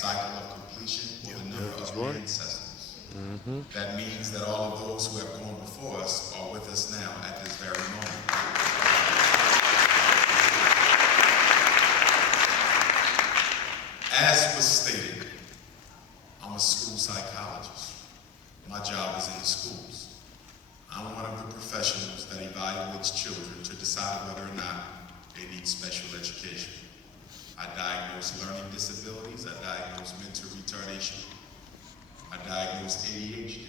cycle of completion or the number of your ancestors. That means that all of those who have gone before us are with us now at this very moment. As was stated, I'm a school psychologist. My job is in the schools. I'm one of the professionals that evaluates children to decide whether or not they need special education. I diagnose learning disabilities, I diagnose mental retardation, I diagnose ADHD,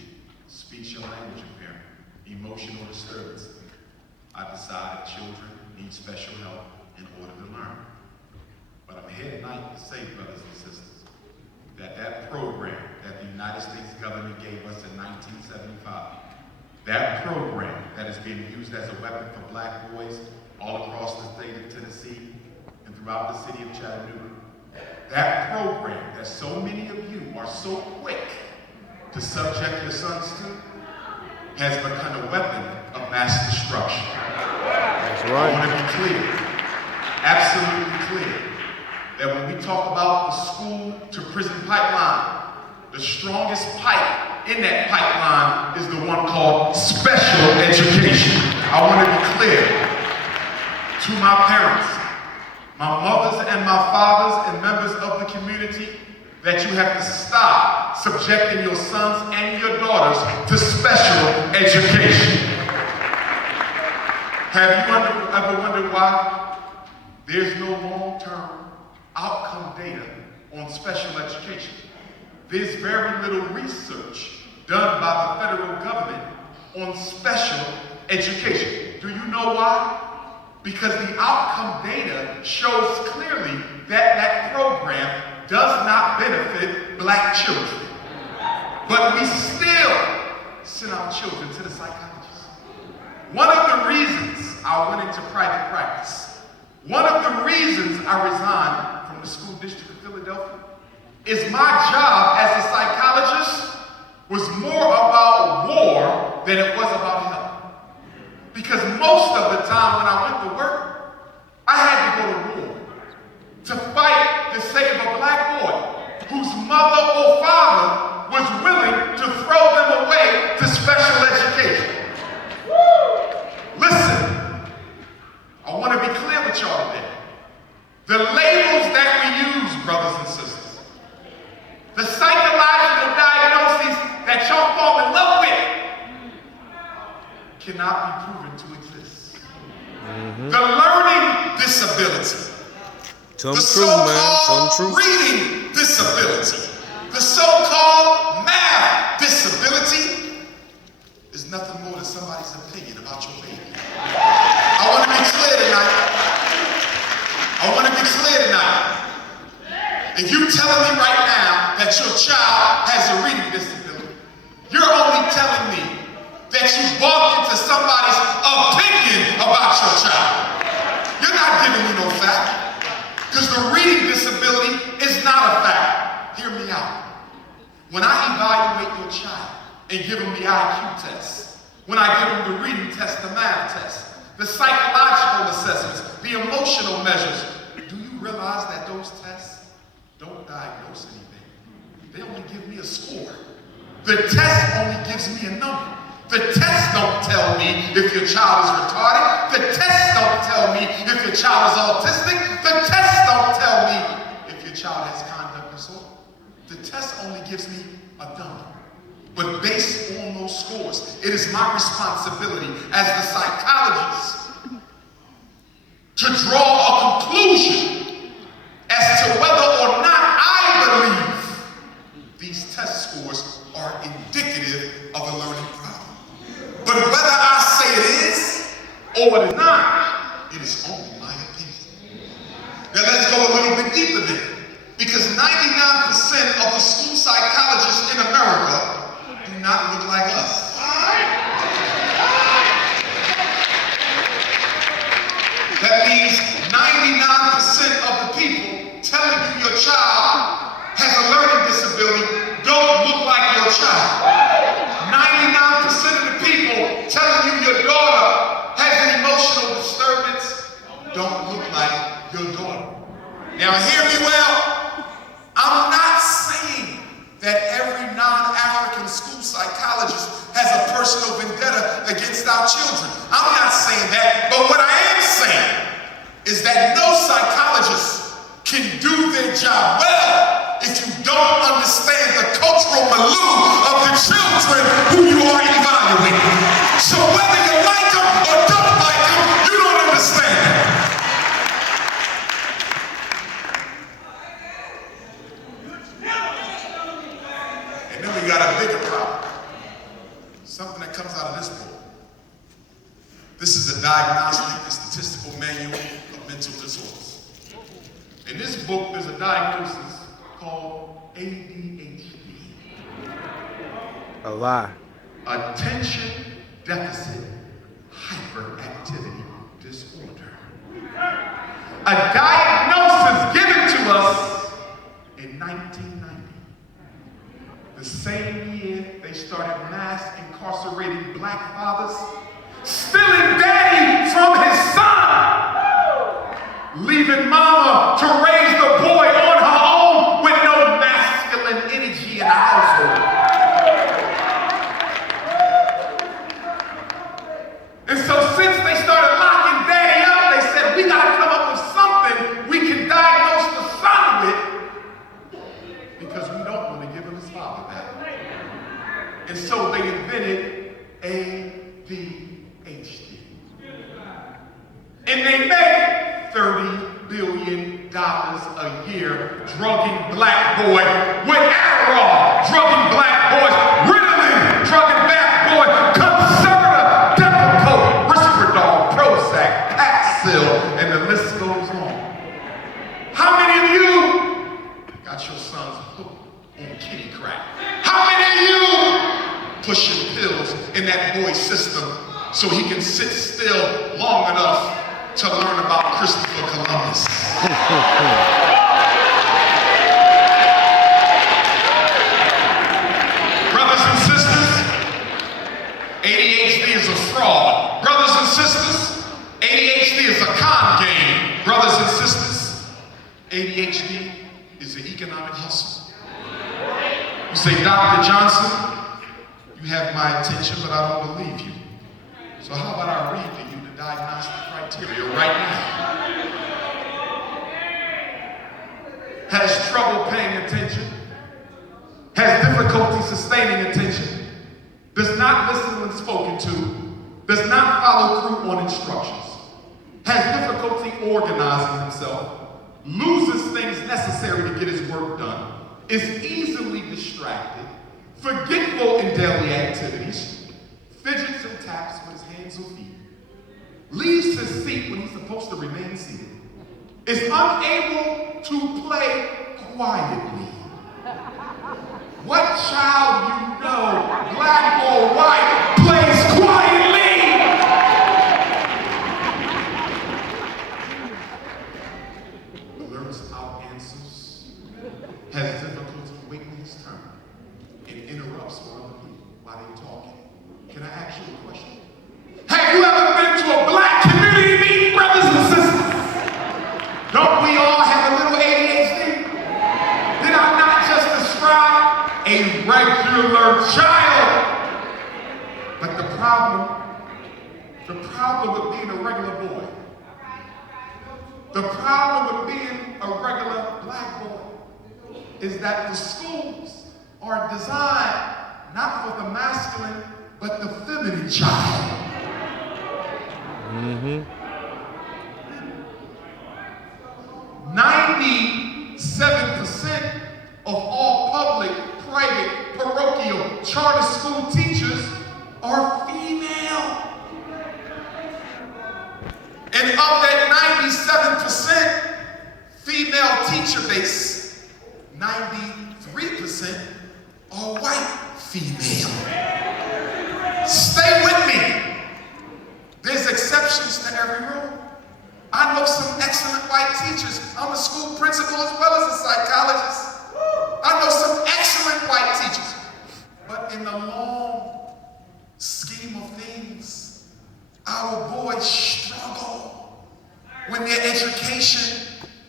speech and language impairment, emotional disturbance. I decide children need special help in order to learn. But I'm here tonight to say, brothers and sisters, that program that the United States government gave us in 1975, that program that is being used as a weapon for black boys all across the state of Tennessee and throughout the city of Chattanooga, that program that so many of you are so quick to subject your sons to has become a weapon of mass destruction. That's right. I want to be clear, absolutely clear, that when we talk about the school to prison pipeline, the strongest pipe in that pipeline is the one called special education. I want to be clear to my parents, my mothers and my fathers and members of the community, that you have to stop subjecting your sons and your daughters to special education. Have you ever wondered why there's no long-term outcome data on special education? There's very little research done by the federal government on special education. Do you know why? Because the outcome data shows clearly that that program does not benefit black children. But we still send our children to the psychologist. One of the reasons I went into private practice, one of the reasons I resigned from the school district of Philadelphia, is my job as a psychologist was more about war than it was about health. Because most of the time when I went to work, I had to go to war to fight to save a black boy whose mother or father was willing to throw them away to special education. Listen, I want to be clear with y'all today. The labels that we use, brothers and sisters, the psychological diagnoses that y'all fall in love with cannot be proven to exist. The learning disability, the so-called reading disability, the so-called math disability is nothing more than somebody's opinion about your baby. I want to be clear tonight. I want to be clear tonight. If you're telling me right now that your child has a reading disability, you're only telling me that you bought into somebody's opinion about your child. You're not giving me no fact, because the reading disability is not a fact. Hear me out. When I evaluate your child and give them the IQ test, when I give them the reading test, the math test, the psychological assessments, the emotional measures, do you realize that those tests don't diagnose anything? They only give me a score. The test only gives me a number. The tests don't tell me if your child is retarded. The tests don't tell me if your child is autistic. The tests don't tell me if your child has conduct disorder. The test only gives me a number. But based on those scores, it is my responsibility as the psychologist to draw a conclusion as to whether or not I believe these test scores are indicative of a learning problem. But whether I say it is or it is not, it is only my opinion. Now let's go a little bit deeper there. Because 99% of the school psychologists in America do not look like us. That means 99% of the people telling you your child has a learning disability don't look like your child. 99% of the people telling you your daughter has an emotional disturbance don't look like your daughter. Now hear me well, I'm not personal vendetta against our children. I'm not saying that, but what I am saying is that no psychologist can do their job well if you don't understand the cultural milieu of the children who you are evaluating. So whether you like them or don't like them, you don't understand them. And then we got a bigger problem. Something that comes out of this book. This is a diagnostic and statistical manual of mental disorders. In this book, there's a diagnosis called ADHD. A lie. Attention Deficit Hyperactivity Disorder. A diagnosis given to us in 1990. The same year they started mass incarcerating black fathers, stealing daddy from his son, leaving mama to raise the boy on her own with no masculine energy in the household. And so since they started locking daddy up, they said, we gotta come up with something we can diagnose the son with, because we don't want to give him his father back. And so they invented ADHD. And they made $30 billion a year drugging black boy with Adderall, drugging black boys, Ritalin, drugging black boy, Concerta, Depakote, Risperdal, Prozac, Paxil, and the list goes on. How many of you got your sons hooked on kitty crack? How many of you pushing pills in that boy's system so he can sit still long enough to learn about Christopher Columbus? Brothers and sisters, ADHD is a fraud. Brothers and sisters, ADHD is a con game. Brothers and sisters, ADHD is an economic hustle. You say, Dr. Johnson, you have my attention, but I don't believe you. So how about I read to you the diagnostic criteria right now? Has trouble paying attention, has difficulty sustaining attention, does not listen when spoken to, does not follow through on instructions, has difficulty organizing himself, loses things necessary to get his work done, is easily distracted, forgetful in daily activities, fidgets and taps with his hands or feet, leaves his seat when he's supposed to remain seated, is unable to play quietly. What child you know, black or white, plays quietly? Blurts out answers, has difficulty waiting his turn, and interrupts other people while they're talking. Can I ask you a question? Have you ever been to a black community meeting, brothers and sisters? Don't we all have a little ADHD? Did I not just describe a regular child? But the problem with being a regular boy, the problem with being a regular black boy is that the schools are designed not for the masculine, but the feminine child. 97% of all public, private, parochial, charter school teachers are female. And of that 97% female teacher base, 93% are white female. Stay with me. There's exceptions to every rule. I know some excellent white teachers. I'm a school principal as well as a psychologist. I know some excellent white teachers. But in the long scheme of things, our boys struggle when their education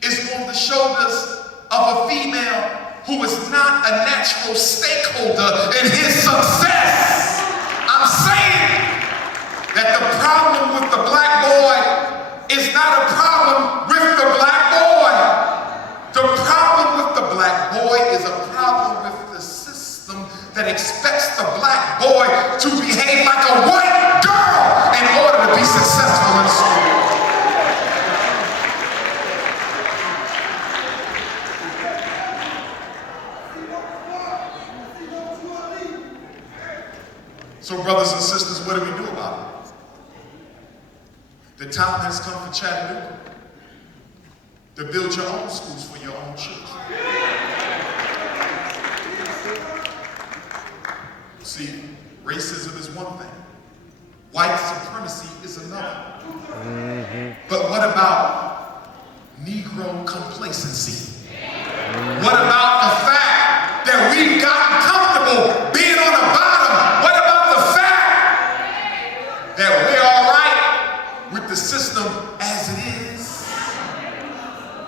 is on the shoulders of a female who is not a natural stakeholder in his success. I'm saying that the problem with the black boy is not a problem with the black boy. The problem with the black boy is a problem with the system that expects the black boy to behave like a white girl in order to be successful in school. So brothers and sisters, what do we do about it? The time has come for Chattanooga to build your own schools for your own children. See, racism is one thing. White supremacy is another. But what about Negro complacency? What about the fact that we've gotten comfortable being on the bottom? What about the fact that we're all right with the system as it is?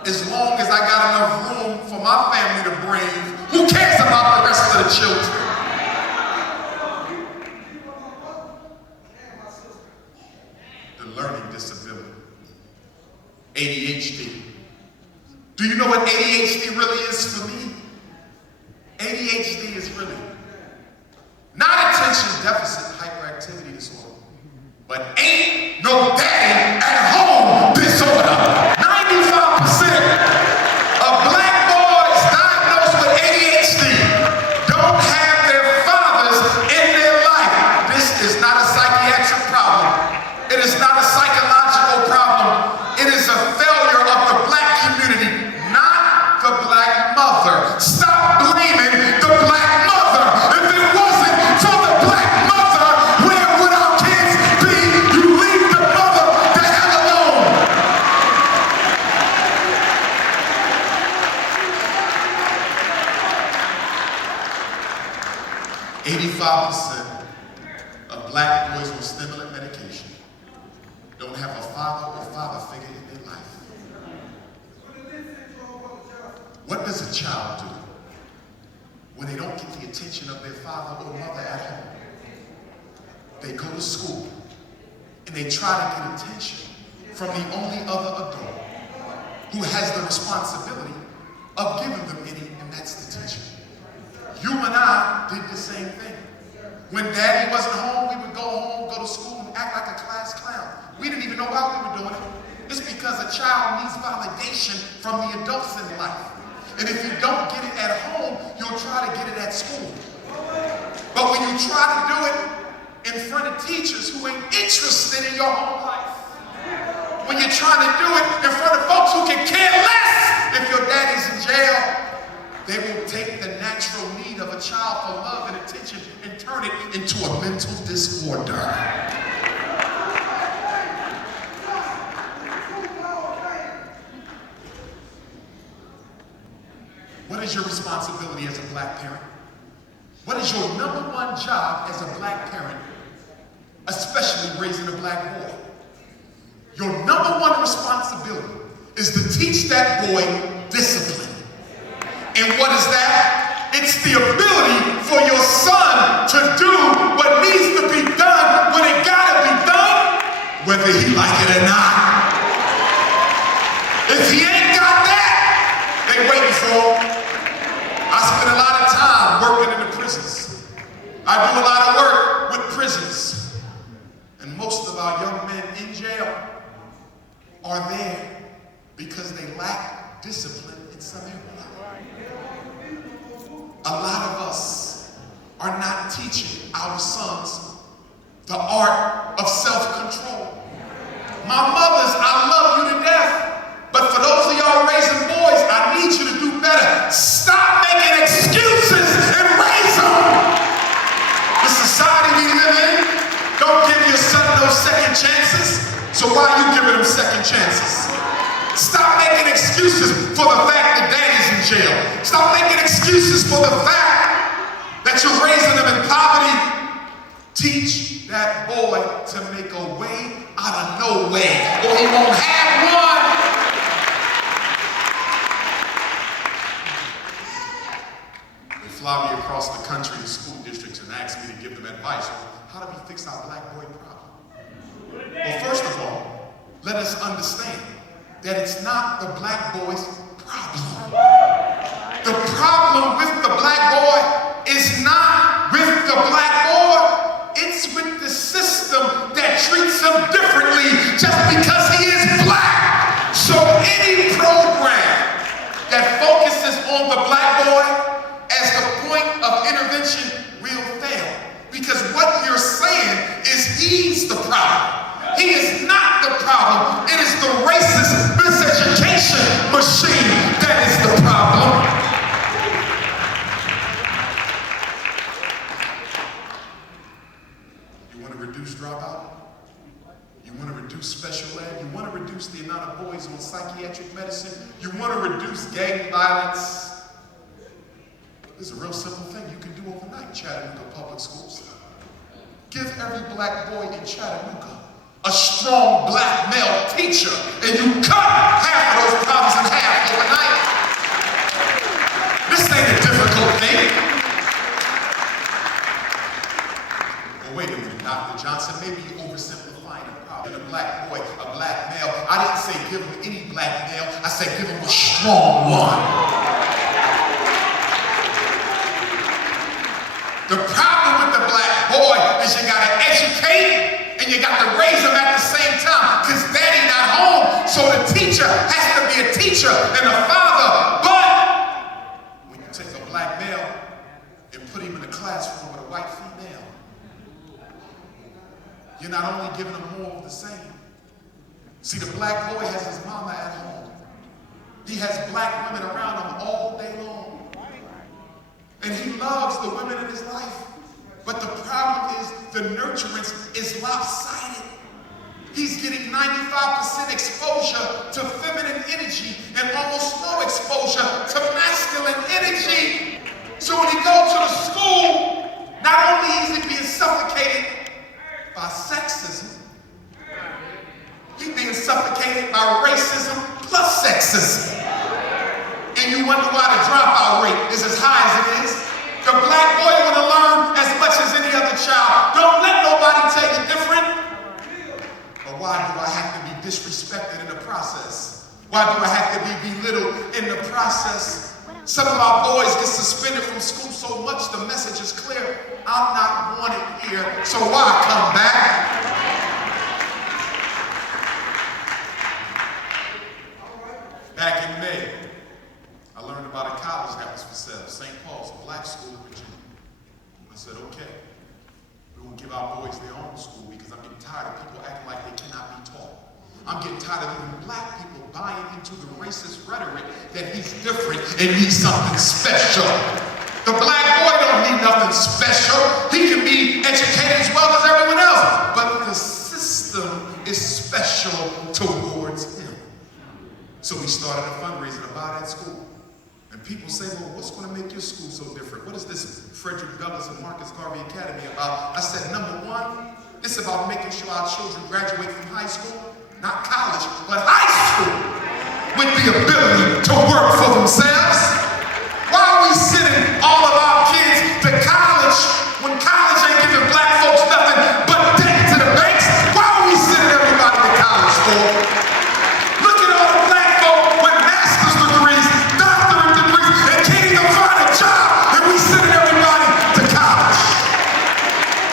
As long as I got enough room for my family to breathe, who cares about the rest of the children? The learning disability, ADHD. Do you know what ADHD really is for me? ADHD is really not attention deficit hyperactivity disorder, but ain't no daddy at home disorder. 95% of black boys diagnosed with ADHD don't have their fathers in their life. This is not a psychiatric problem. It is not a psychological problem. It is a failure of the black community, not the black mother. Stop blaming the black mother. If it wasn't for the black mother, where would our kids be? You leave the mother the hell alone. 85% of black boys on stimulant medication don't have a father or father figure in their life. What does a child do when they don't get the attention of their father or mother at home? They go to school and they try to get attention from the only other adult who has the responsibility of giving them any, and that's the teacher. You and I did the same thing. When daddy wasn't home, we would go home, go to school, and act like a class clown. We didn't even know why we were doing it. It's because a child needs validation from the adults in life. And if you don't get it at home, you'll try to get it at school. But when you try to do it in front of teachers who ain't interested in your home life, when you're trying to do it in front of folks who can care less if your daddy's in jail, they will take the natural need of a child for love and attention and turn it into a mental disorder. What is your responsibility as a black parent? What is your number one job as a black parent, especially raising a black boy? Your number one responsibility is to teach that boy discipline. And what is that? It's the ability for your son to do what needs to be done when it gotta be done, whether he like it or not. If he ain't got that, they waiting for him. I spend a lot of time working in the prisons. I do a lot of work with prisons. And most of our young men in jail are there because they lack discipline in some area. A lot of us are not teaching our sons the art of self-control. My mothers, I love you to death, but for those of y'all raising boys, I need you to do better. Stop making excuses and raise them. The society we live in, don't give your son no second chances, so why are you giving him second chances? Stop making excuses for the fact that daddy's in jail. Stop making excuses for the fact that you're raising them in poverty. Teach that boy to make a way out of no way, or he won't have one. They fly me across the country to school districts and ask me to give them advice on how do we fix our black boy problem? Well, first of all, let us understand that it's not the black boy's problem. The problem with the black boy is not with the black boy. It's with the system that treats him differently just because he is black. So any program that focuses on the black boy as the point of intervention will fail. Because what you're saying is he's the problem. He is not the problem. It is the racist miseducation machine that is the problem. You want to reduce dropout? You want to reduce special ed? You want to reduce the amount of boys on psychiatric medicine? You want to reduce gang violence? There's a real simple thing you can do overnight, Chattanooga Public Schools. Give every black boy in Chattanooga a strong black male teacher, and you cut half of those problems in half overnight. This ain't a difficult thing. Well, wait a minute, Dr. Johnson, maybe you're oversimplifying the problem. A black boy, a black male. I didn't say give him any black male. I said give him a strong one. The problem with the black boy is you got to educate and you got to raise him at the same time because daddy not home. So the teacher has to be a teacher and a father. But when you take a black male and put him in a classroom with a white female, you're not only giving him more of the same. See, the black boy has his mama at home. He has black women around him all day long. And he loves the women in his life. But the problem is the nurturance is lopsided. He's getting 95% exposure to feminine energy and almost no exposure to masculine energy. So when he goes to the school, not only is he being suffocated by sexism, he's being suffocated by racism plus sexism. And you wonder why the dropout rate is as high as it is. The black boy want to learn as much as any other child. Don't let nobody tell you different. But why do I have to be disrespected in the process? Why do I have to be belittled in the process? Some of our boys get suspended from school so much the message is clear. I'm not wanted here, so why come back? Back in May, I learned about a college that was for sale, St. Paul's, a black school in Virginia. I said, okay, we won't give our boys their own school because I'm getting tired of people acting like they cannot be taught. I'm getting tired of even black people buying into the racist rhetoric that he's different and needs something special. The black boy don't need nothing special. He can be educated as well as everyone else. But the system is special towards him. So we started a fundraiser to buy that school. And people say, well, what's going to make your school so different? What is this Frederick Douglass and Marcus Garvey Academy about? I said, number one, it's about making sure our children graduate from high school, not college, but high school, with the ability to work for themselves. Why are we sending all of our kids to college when college ain't giving black folks nothing but debt to the banks? Why are we sending everybody to college for? Look at all the black folk with master's degrees, doctorate degrees, and can't even find a job, and we sending everybody to college.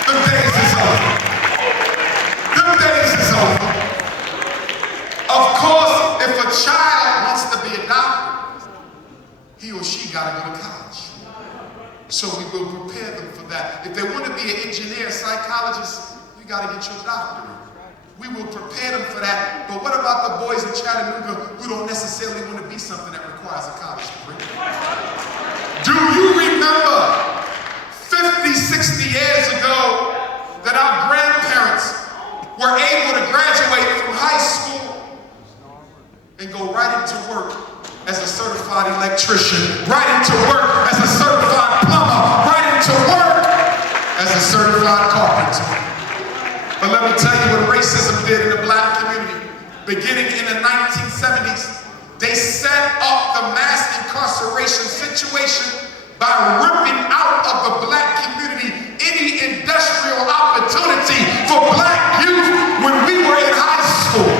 Them days is over. Them days is over. Of course, if a child wants to be a doctor, he or she got to go to college. So we will prepare them for that. If they want to be an engineer, psychologist, you got to get your doctorate. We will prepare them for that. But what about the boys in Chattanooga who don't necessarily want to be something that requires a college degree? Do you remember 50, 60 years ago that our grandparents were able to graduate from high school and go right into work as a certified electrician, right into work as a certified plumber, right into work as a certified carpenter? But let me tell you what racism did in the black community. Beginning in the 1970s, they set up the mass incarceration situation by ripping out of the black community any industrial intellectual opportunity for black youth when we were in high school.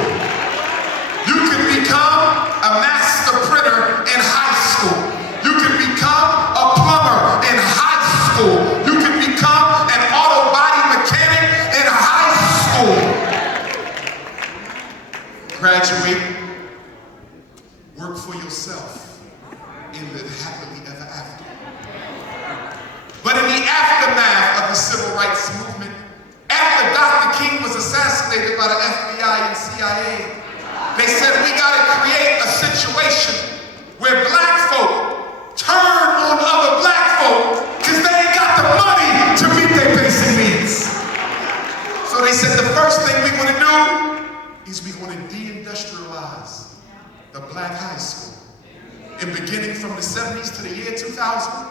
You can become a master printer in high school. You can become a plumber in high school. You can become an auto body mechanic in high school. Graduate, work for yourself, and live happily ever after. But in the aftermath of the civil rights movement, after Dr. King was assassinated by the FBI and CIA, they said we got to create a situation where black folk turn on other black folk because they ain't got the money to meet their basic needs. So they said the first thing we're going to do is we're going to deindustrialize the black high school. And beginning from the 70s to the year 2000,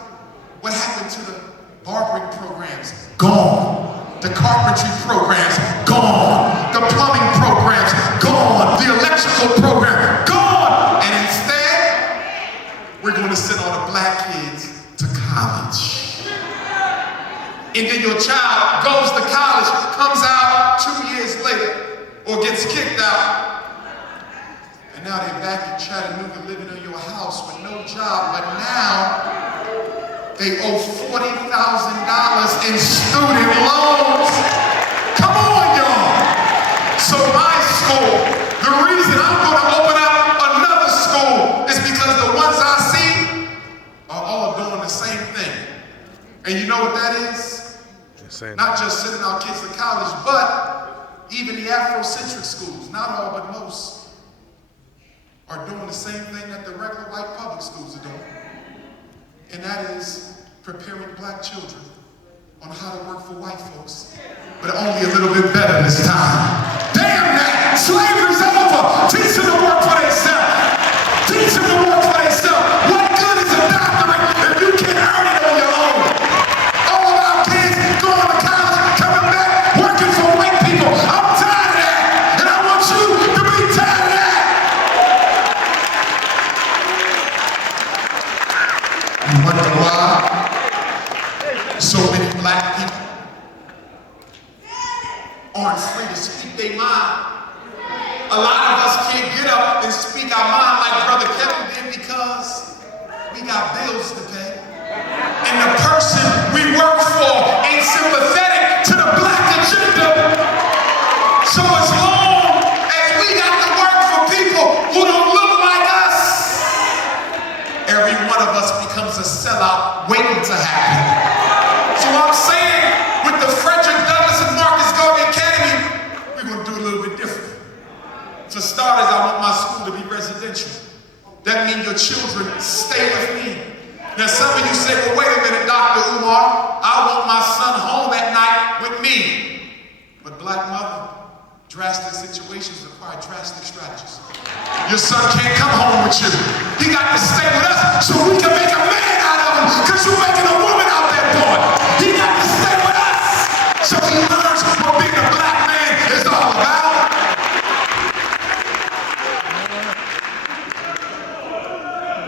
what happened to the barbering programs? Gone. The carpentry programs? Gone. The plumbing programs? Gone. The electrical program? Gone. And instead, we're going to send all the black kids to college. And then your child goes to college, comes out 2 years later, or gets kicked out. And now they're back in Chattanooga living in your house with no job, but now they owe $40,000 in student loans. Come on, y'all. So my school, the reason I'm going to open up another school is because the ones I see are all doing the same thing. And you know what that is? Not just sending our kids to college, but even the Afrocentric schools, not all but most, are doing the same thing that the regular white public schools are doing. And that is preparing black children on how to work for white folks, but only a little bit better this time. Damn that! Slavery's over! Teach them to work for themselves! Teach them to work for themselves! What good is a doctorate if you can't earn it on your own? All of our kids going to college, coming back, working for white people. I'm tired of that! And I want you to be tired of that! You wonder why so many black people aren't free to speak their mind? A lot of us can't get up and speak our mind like Brother Kevin did because we got bills to pay. And the person we work for ain't sympathetic to the black agenda. So as long as we got to work for people who don't look like us, every one of us becomes a sellout waiting to happen. So I'm saying, with the Frederick Douglass and Marcus Garvey Academy, we're going to do a little bit different. For starters, I want my school to be residential. That means your children stay with me. Now some of you say, well, wait a minute, Dr. Umar, I want my son home at night with me. But black mother, drastic situations require drastic strategies. Your son can't come home with you. He got to stay with us so we can make a man out of him, because you're making a woman out there, boy. He got to stay with us so he learns what being a black man is all about.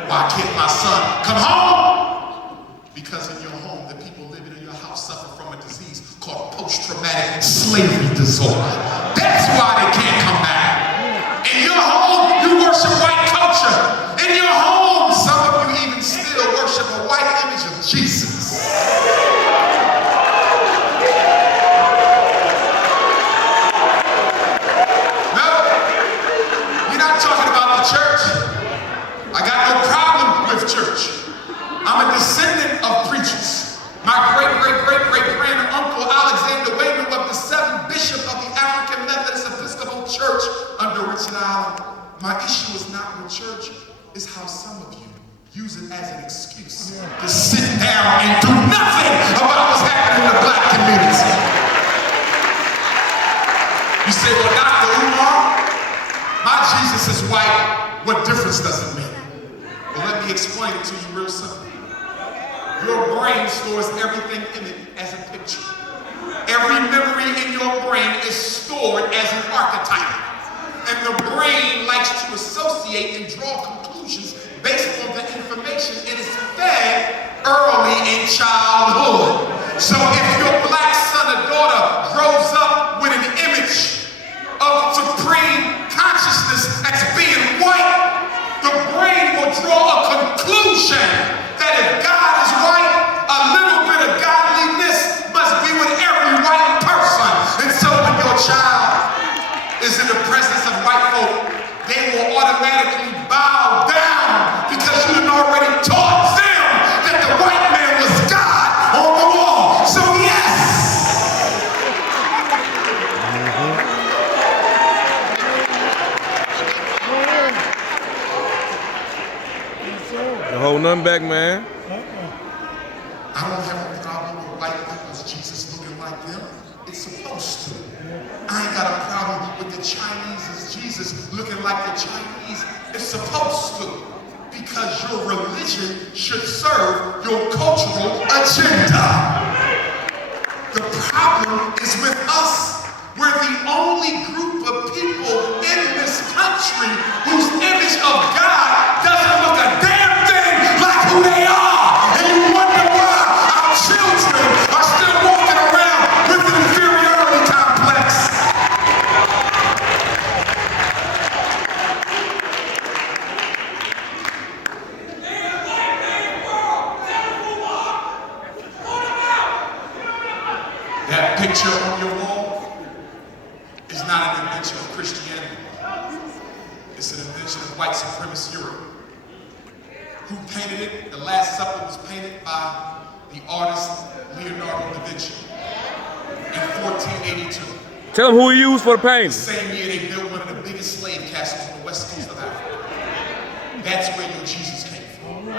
Why can't my son come home? Because in your home, the people living in your house suffer from a disease called post-traumatic slavery disorder. That's why they can't come back. In your home, you worship white culture. In your home, some of you even still worship a white image of Jesus. No, we're not talking about the church. I got no problem with church. I'm a descendant of preachers. My great-great-great-great-grand-uncle Alexander Wayman was the 7th bishop of the African Methodist Episcopal Church under Richard Allen. My issue is not with church, it's how some of you use it as an excuse to sit down and do nothing about what's happening in the black community. You say, well, Dr. Umar, my Jesus is white. What difference does it make? Well, let me explain it to you real simple. Your brain stores everything in it as a picture. Every memory in your brain is stored as an archetype. And the brain likes to associate and draw conclusions based on the information it is fed early in childhood. So if your black son or daughter nothing back, man. I don't have a problem with white people's Jesus looking like them. It's supposed to. I ain't got a problem with the Chinese's Jesus looking like the Chinese. It's supposed to. Because your religion should serve your cultural agenda. The problem is with us. We're the only group of people in this country whose image of God doesn't look a damn thing like who they are. And you wonder why our children are still walking around with an inferiority complex. That picture on your wall is not an invention of Christianity. It's an invention of white supremacist Europe. Who painted it? The Last Supper was painted by the artist Leonardo da Vinci in 1482. Tell them who he used for the The painting. same year they built one of the biggest slave castles on the west coast of Africa. That's where your Jesus came from.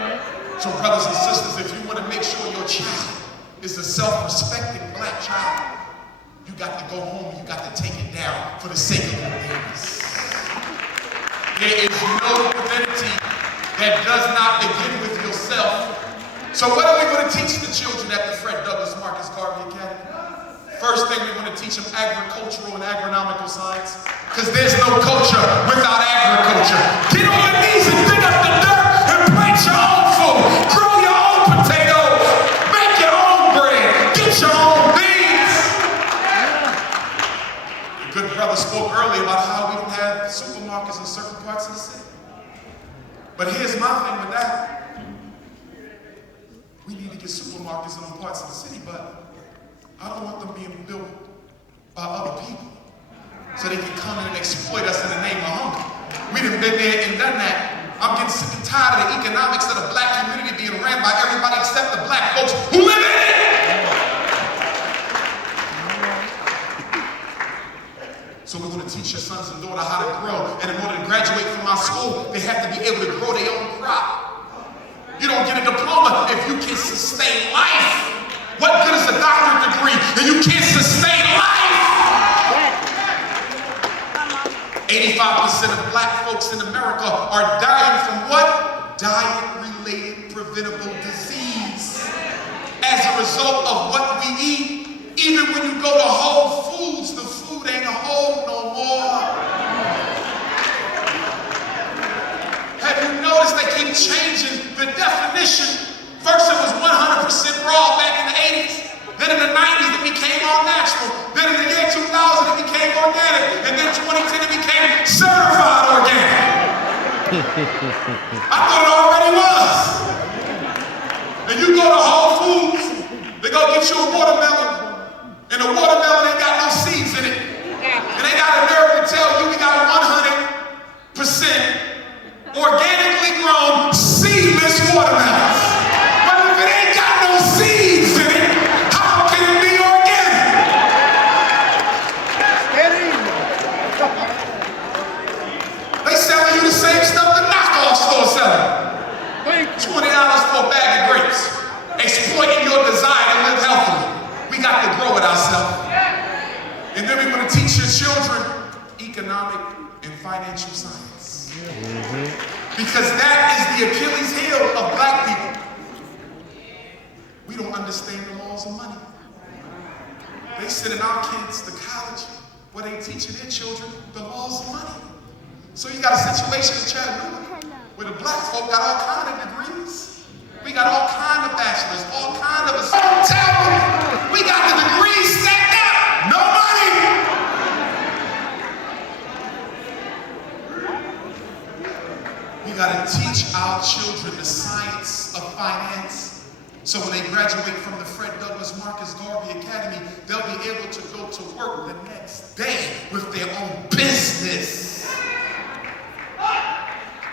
So brothers and sisters, if you want to make sure your child is a self-respecting black child, you got to go home and you got to take it down for the sake of your babies. There is no divinity that does not begin with yourself. So what are we going to teach the children at the Fred Douglass Marcus Garvey Academy? First thing, we want to teach them agricultural and agronomical science, because there's no culture without agriculture. Get on your knees and dig up the dirt and plant your own food. Grow your own potatoes. Make your own bread. Get your own beans. The good brother spoke earlier about how we don't have supermarkets in certain parts of the city. But here's my thing with that. We need to get supermarkets in other parts of the city, but I don't want them being built by other people so they can come in and exploit us in the name of hunger. We done been there and done that. I'm getting sick and tired of the economics of the black community being ran by everybody except the black folks who live in it. So we're going to teach your sons and daughters how to grow. And in order to graduate from our school, they have to be able to grow their own crop. You don't get a diploma if you can sustain life. What good is a doctorate degree if you can't sustain life? 85% of black folks in America are dying from what? Diet-related preventable disease. As a result of what we eat. Even when you go to Whole Foods, the food ain't whole no more. Have you noticed they keep changing the definition? First it was 100% raw back in the 80s. Then in the 90s it became all natural. Then in the year 2000 it became organic. And then 2010 it became certified organic. I thought it already was. And you go to Whole Foods, they go get you a watermelon. And the watermelon ain't got no seeds in it. And they got a nerve to tell you we got 100% organically grown seedless watermelons. $20 for a bag of grapes, exploiting your desire to live healthily. We got to grow it ourselves. And then we want to teach your children economic and financial science. Because that is the Achilles heel of black people. We don't understand the laws of money. They sending our kids to college where they teaching their children the laws of money. So you got a situation in Chattanooga where the black folk got all kind of degrees. We got all kind of bachelors, all kind of associates. Tell them, we got the degrees stacked up, no money. We got to teach our children the science of finance. So when they graduate from the Fred Douglass Marcus Garvey Academy, they'll be able to go to work the next day with their own business.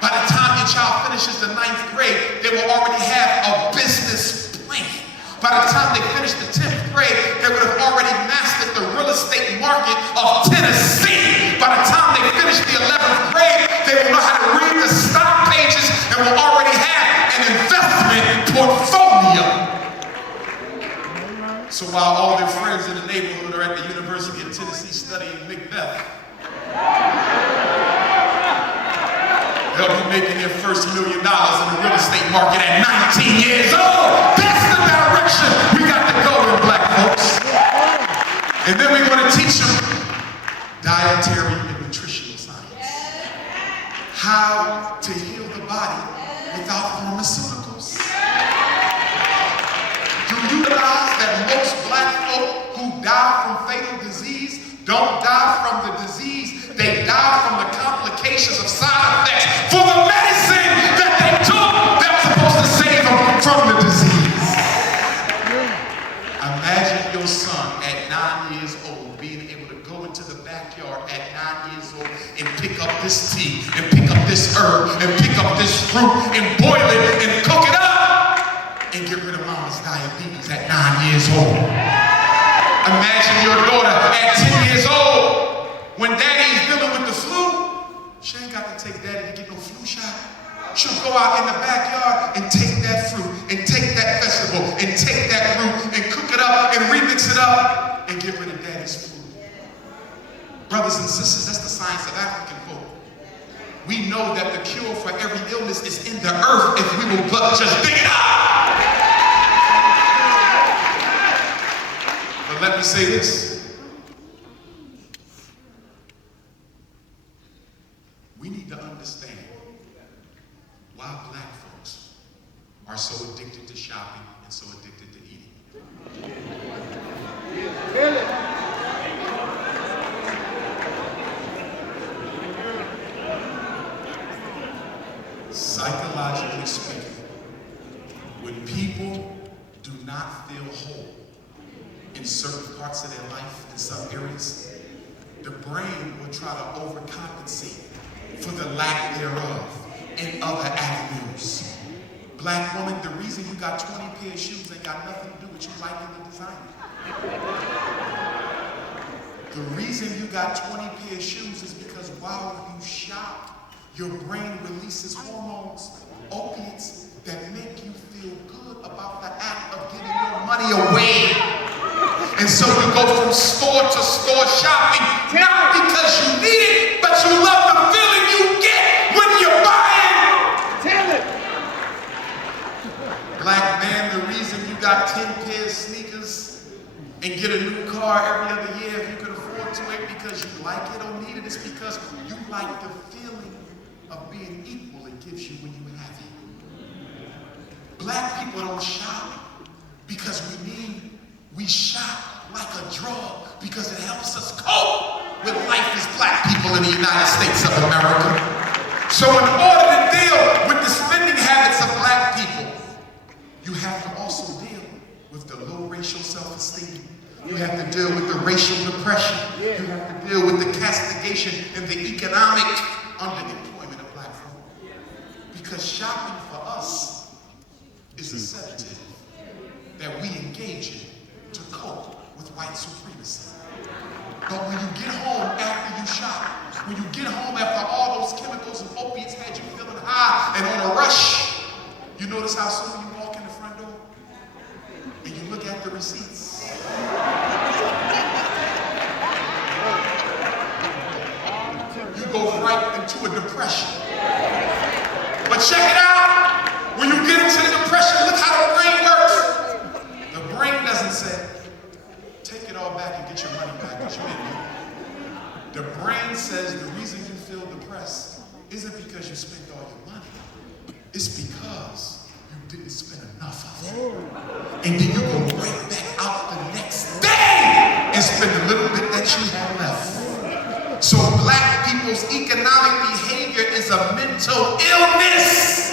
By the time your child finishes the 9th grade, they will already have a business plan. By the time they finish the 10th grade, they would have already mastered the real estate market of Tennessee. By the time they finish the 11th grade, they will know how to read the stock pages and will already have an investment young. So while all their friends in the neighborhood are at the University of Tennessee studying Macbeth, they'll be making their first $1 million in the real estate market at 19 years old. That's the direction we got to go in, black folks. And then we're going to teach them dietary and nutritional science. How to heal the body without pharmaceuticals. Do you realize that most black folk who die from fatal disease don't die from the disease, they die from the complications of side effects for the medicine that they took that was supposed to save them from the disease. Imagine your son at 9 years old being able to go into the backyard at 9 years old and pick up this tea and pick up this herb and pick up this fruit and boil it and cook it up and get rid of mama's diabetes at 9 years old. Imagine your daughter at 10 years old when daddy's dealing with the flu. She ain't got to take daddy to get no flu shot. She'll go out in the backyard and take that fruit and take that vegetable and take that root and cook it up and remix it up and get rid of daddy's food. Brothers and sisters, that's the science of African folk. We know that the cure for every illness is in the earth if we will but just dig it up. But let me say this. We need to understand why black folks are so addicted to shopping and so addicted to eating. Psychologically speaking, when people do not feel whole in certain parts of their life, in some areas, the brain will try to overcompensate for the lack thereof in other avenues. Black woman, the reason you got 20 pair of shoes ain't got nothing to do with you liking the design. The reason you got 20 pair of shoes is because while you shop, your brain releases hormones, opiates, that make you feel good about the act of giving your money away. And so you go from store to store shopping, not because you need it, but you love the feeling you get when you're buying. Tell it. Black man, the reason you got 10 pairs of sneakers and get a new car every other year if you could afford to it because you like it or need it, it's because you like the feeling of being equal it gives you when you have it. Black people don't shop because we shop like a drug because it helps us cope with life as black people in the United States of America. So in order to deal with the spending habits of black people, you have to also deal with the low racial self-esteem. You have to deal with the racial depression. You have to deal with the castigation and the economic underemployment of black folk. Because shopping for us is a sedative that we engage in to cope with white supremacy. But when you get home after you shop, when you get home after all those chemicals and opiates had you feeling high and on a rush, you notice how soon you walk in the front door and you look at the receipts. You go right into a depression. But check it out. When you get into the depression, look how the brain works. The brain doesn't say, take it all back and get your money back because you didn't need it. The brain says the reason you feel depressed isn't because you spent all your money. It's because you didn't spend enough of it. And then you go right back out the next day and spend a little bit that you have left. So black people's economic behavior is a mental illness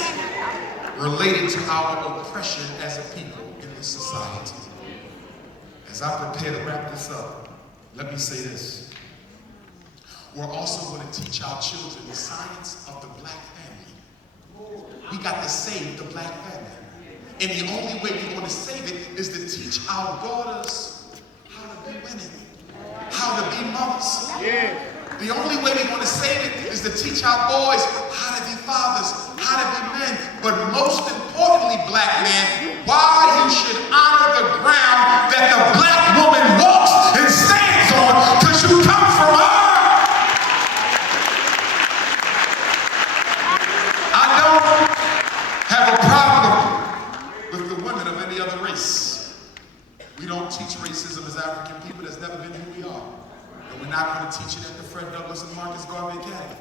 related to our oppression as a people in this society. As I prepare to wrap this up, let me say this. We're also going to teach our children the science of the black family. We got to save the black family. And the only way we're going to save it is to teach our daughters how to be women, how to be mothers. Yeah. The only way we're going to save it is to teach our boys how to be fathers, how to be men. But most importantly, black men, why you should honor the ground that the black woman walks and stands on, because you come from her. I don't have a problem with the women of any other race. We don't teach racism as African people. That's never been who we are. And we're not going to teach it at the Fred Douglass and Marcus Garvey Academy.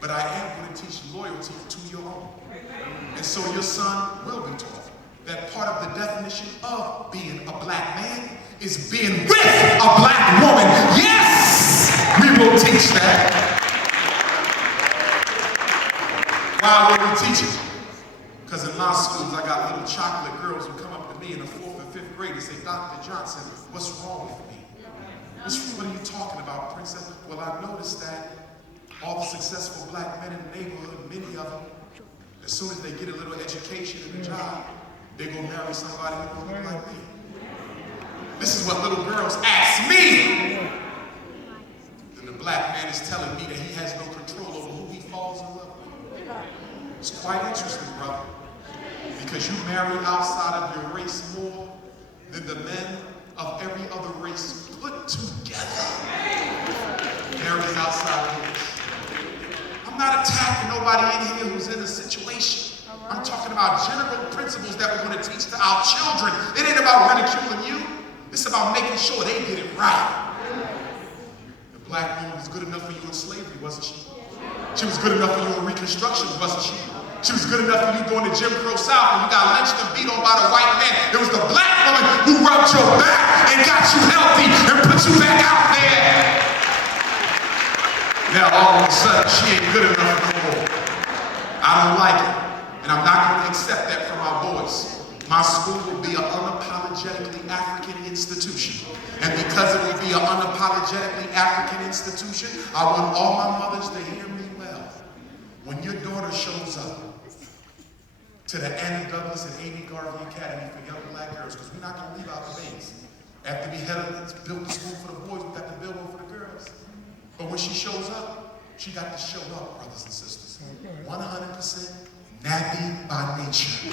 But I am going to teach loyalty to your own. And so your son will be taught that part of the definition of being a black man is being with a black woman. Yes, we will teach that. Why will we teach it? Because in my schools, I got little chocolate girls who come up to me in the 4th and 5th grade and say, Dr. Johnson, what's wrong with me? What are you talking about, princess? Well, I noticed that all the successful black men in the neighborhood, many of them, as soon as they get a little education and a job, they go marry somebody who looks like me. This is what little girls ask me. And the black man is telling me that he has no control over who he falls in love with. It's quite interesting, brother, because you marry outside of your race more than the men of every other race put together. Marries outside of your race. I'm not attacking nobody in here who's in a situation. I'm talking about general principles that we're going to teach to our children. It ain't about ridiculing you. It's about making sure they get it right. The black woman was good enough for you in slavery, wasn't she? She was good enough for you in Reconstruction, wasn't she? She was good enough for you going to Jim Crow South when you got lynched and beat on by the white man. It was the black woman who rubbed your back and got you healthy and put you back out there. Now all of a sudden, she ain't good enough no more. I don't like it. And I'm not going to accept that from our boys. My school will be an unapologetically African institution. And because it will be an unapologetically African institution, I want all my mothers to hear me well. When your daughter shows up to the Annie Douglas and Amy Garvey Academy for young black girls, because we're not going to leave out the babes. After we built the school for the boys, we got to build one for the girls. But when she shows up, she got to show up, brothers and sisters. 100% nappy by nature.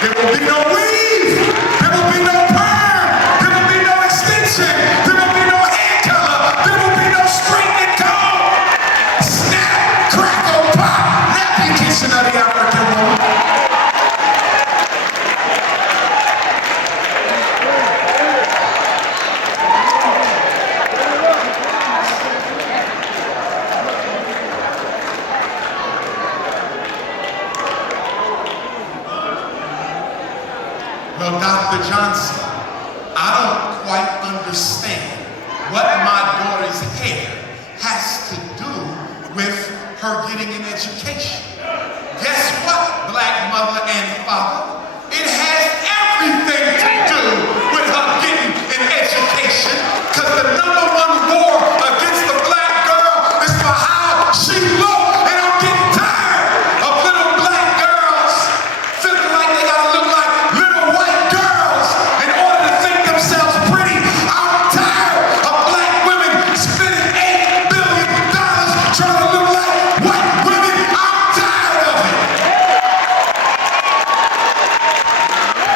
There will be no weave. There will be no perm. There will be no extension. There will be no hair color. There will be no straightening comb. Snap, crackle, pop. Nappy kitchen of the African woman. Well, Dr. Johnson, I don't quite understand what my daughter's hair has to do with her getting an education. Guess what, black mother and father? It has everything to do with her getting an education, because the #1 war against the black girl is for how she looks, and I'm getting tired of little black girls feeling like they gotta look like little white girls in order to think themselves pretty. I'm tired of black women spending $8 billion trying to look like white women. I'm tired of it.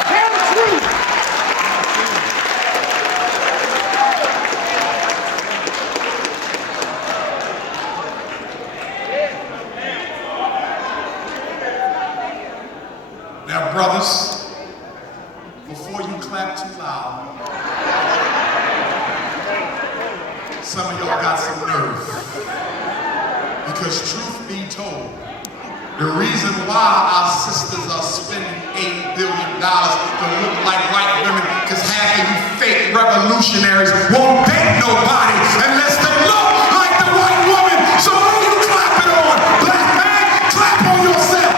Tell the truth. Now, brothers, before you clap too loud, some of y'all got some nerve. Because truth be told, the reason why our sisters are spending $8 billion to look like white women, because half of you fake revolutionaries won't date nobody unless they look like the white woman. So what are you clapping on? Black man, clap on yourself.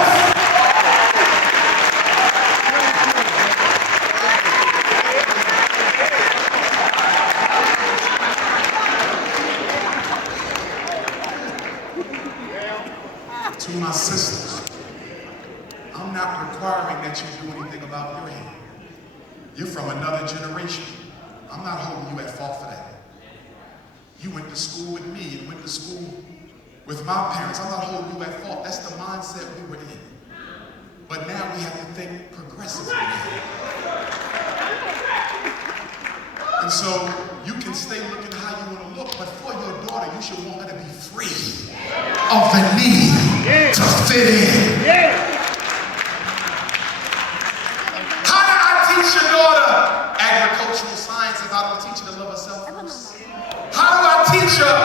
To my sisters, I'm not requiring that you do anything about your hair. You're from another generation. I'm not holding you at fault for that. You went to school with me and went to school with my parents. I'm not holding you at fault. That's the mindset we were in. But now we have to think progressively. And so you can stay looking how you want to look, but for your daughter, you should want her to be free of the need to fit in. How do I teach your daughter agricultural science if I don't teach her to love herself first? How do I teach her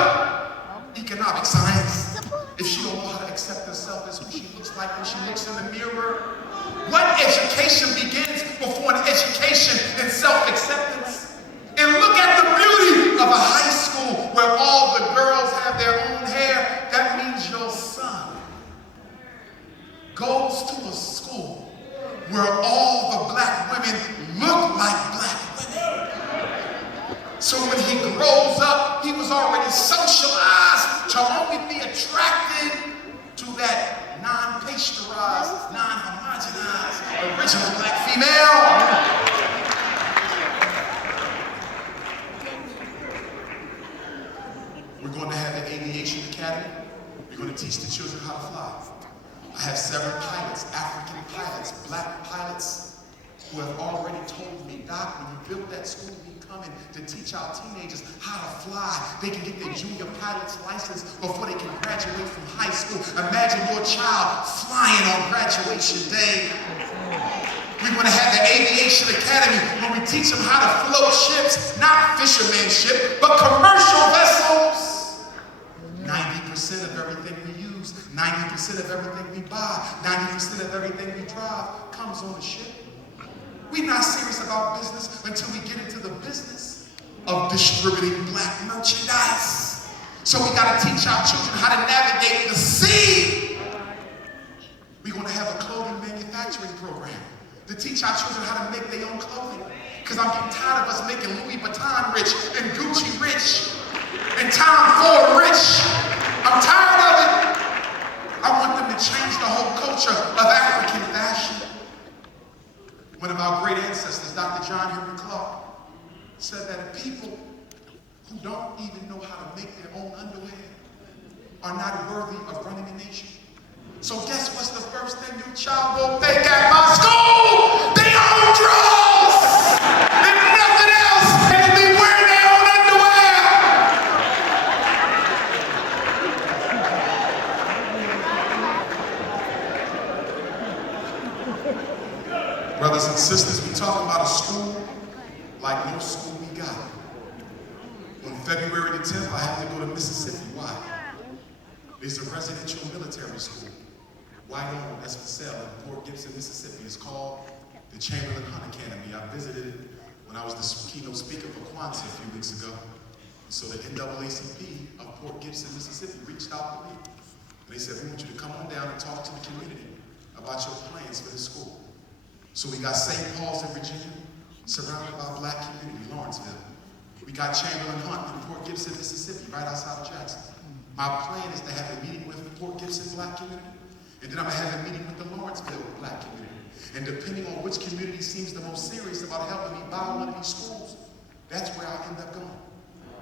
economic science if she don't know how to accept herself as who she looks like when she looks in the mirror? What education begins before an education in self-acceptance? And look at the beauty of a high school where all the girls have their own hair. That means your son goes to a school where all the black women look like black women. So when he grows up, he was already socialized to only be attracted to that non-pasteurized, non-homogenized, original black female. We're going to have the Aviation Academy. We're going to teach the children how to fly. I have several pilots, African pilots, black pilots, who have already told me, Doc, when you build that school, we coming to teach our teenagers how to fly. They can get their junior pilot's license before they can graduate from high school. Imagine your child flying on graduation day. We want to have the Aviation Academy where we teach them how to float ships, not fishermanship, but commercial vessels. 90% of everything we use, 90% of everything we buy, 90% of everything we drive comes on a ship. We're not serious about business until we get into the business of distributing black merchandise. So we got to teach our children how to navigate the sea. We're going to have a clothing manufacturing program to teach our children how to make their own clothing. Because I'm getting tired of us making Louis Vuitton rich and Gucci rich and Tom Ford rich. I'm tired of it. I want them to change the whole culture of African fashion. One of our great ancestors, Dr. John Henry Clark, said that people who don't even know how to make their own underwear are not worthy of running a nation. So guess what's the first thing your child will make at my school? They own drawers! If nothing else, they'll be wearing their own underwear! Brothers and sisters, we're talking about a school like no school we got. On February the 10th, I have to go to Mississippi. Why? There's a residential military school, white owned, that's for sale in Port Gibson, Mississippi. It's called the Chamberlain Hunt Academy. I visited it when I was the keynote speaker for Kwanzaa a few weeks ago. So the NAACP of Port Gibson, Mississippi reached out to me. And they said, we want you to come on down and talk to the community about your plans for this school. So we got St. Paul's in Virginia, surrounded by a black community, Lawrenceville. We got Chamberlain Hunt in Port Gibson, Mississippi, right outside of Jackson. My plan is to have a meeting with the Port Gibson black community, and then I'm going to have a meeting with the Lawrenceville black community. And depending on which community seems the most serious about helping me buy one of these schools, that's where I'll end up going.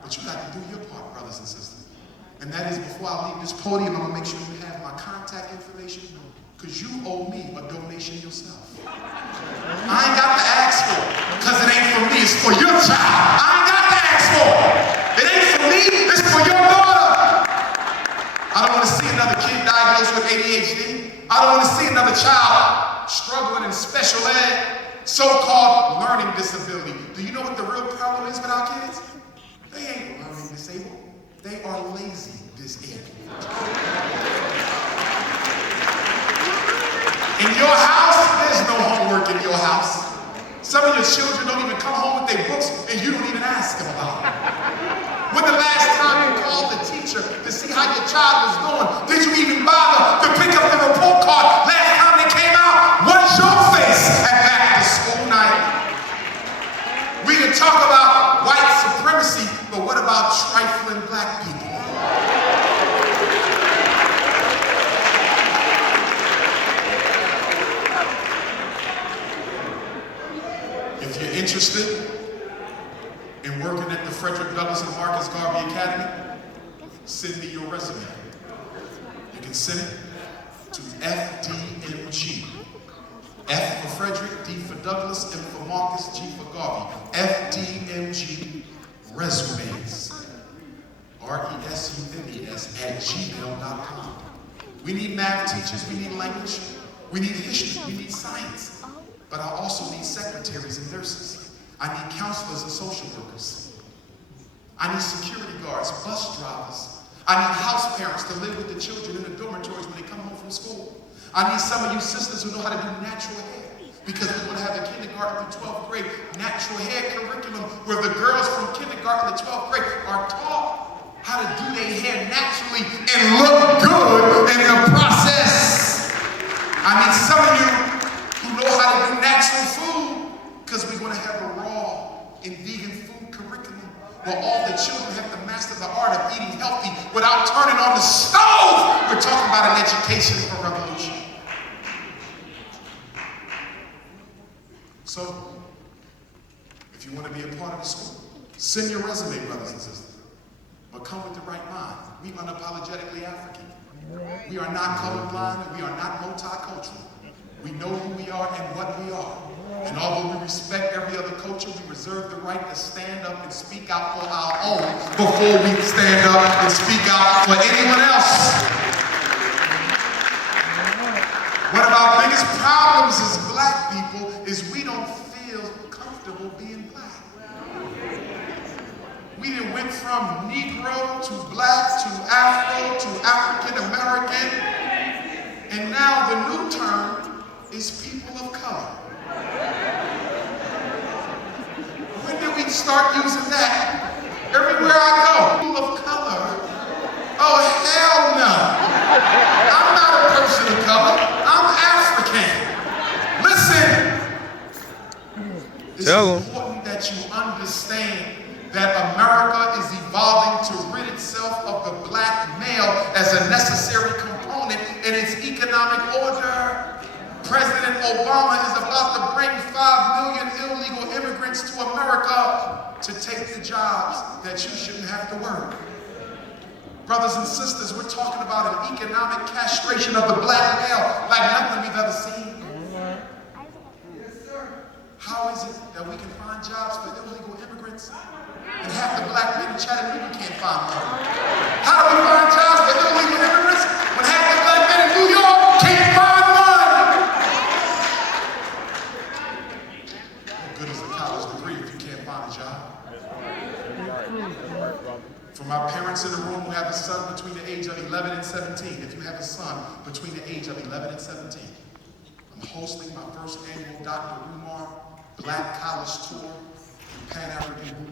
But you got to do your part, brothers and sisters. And that is, before I leave this podium, I'm going to make sure you have my contact information, because you owe me a donation yourself. I ain't got to ask for it, because it ain't for me, it's for your child. I ain't got to ask for it. It ain't for me, it's for your daughter. I don't want to see another kid diagnosed with ADHD. I don't want to see another child struggling in special ed, so-called learning disability. Do you know what the real problem is with our kids? They ain't learning disabled. They are lazy disabled. In your house, there's no homework in your house. Some of your children don't even come home with their books and you don't even ask them about it. When the last time you called the teacher to see how your child was doing, did you even bother to pick up the report card last time they came out? What's your face at back to school night? We can talk about white supremacy, but what about trifling black people? If you're interested in working at the Frederick Douglass and Marcus Garvey Academy, send me your resume. You can send it to fdmg F for Frederick, D for Douglas, M for Marcus, G for Garvey. FDMG resumes. resumes@gmail.com. We need math teachers, we need language, we need history, we need science. But I also need secretaries and nurses. I need counselors and social workers. I need security guards, bus drivers. I need house parents to live with the children in the dormitories when they come home from school. I need some of you sisters who know how to do natural hair, because we want to have a kindergarten through 12th grade natural hair curriculum where the girls from kindergarten to 12th grade are taught how to do their hair naturally and look good in the process. I need some of you who know how to do natural food, because we're going to have a raw and vegan food curriculum where all the children have to master the art of eating healthy without turning on the stove. We're talking about an education for revolution. So, if you want to be a part of the school, send your resume, brothers and sisters. But come with the right mind. We are unapologetically African. We are not colorblind, and we are not multicultural. We know who we are and what we are. And although we respect every other culture, we reserve the right to stand up and speak out for our own before we stand up and speak out for anyone else. One of our biggest problems as black people is we don't feel comfortable being black. We done went from Negro to black to Afro to African American, and now the new term is people of color. When did we start using that? Everywhere I go, people of color. Oh, hell no. I'm not a person of color. I'm African. Listen. It's important that you understand that America is evolving to rid itself of the black male as a necessary component in its economic order. President Obama is about to bring 5 million illegal immigrants to America to take the jobs that you shouldn't have to work. Brothers and sisters, we're talking about an economic castration of the black male like nothing we've ever seen. How is it that we can find jobs for illegal immigrants and half the black men in Chattanooga can't find one? How do we find jobs for illegal immigrants when half the black men in New York can't find one? What good is a college degree if you can't find a job? For my parents in the room who have a son between the age of 11 and 17, if you have a son between the age of 11 and 17, I'm hosting my first annual Dr. Umar Black College Tour in Pan-African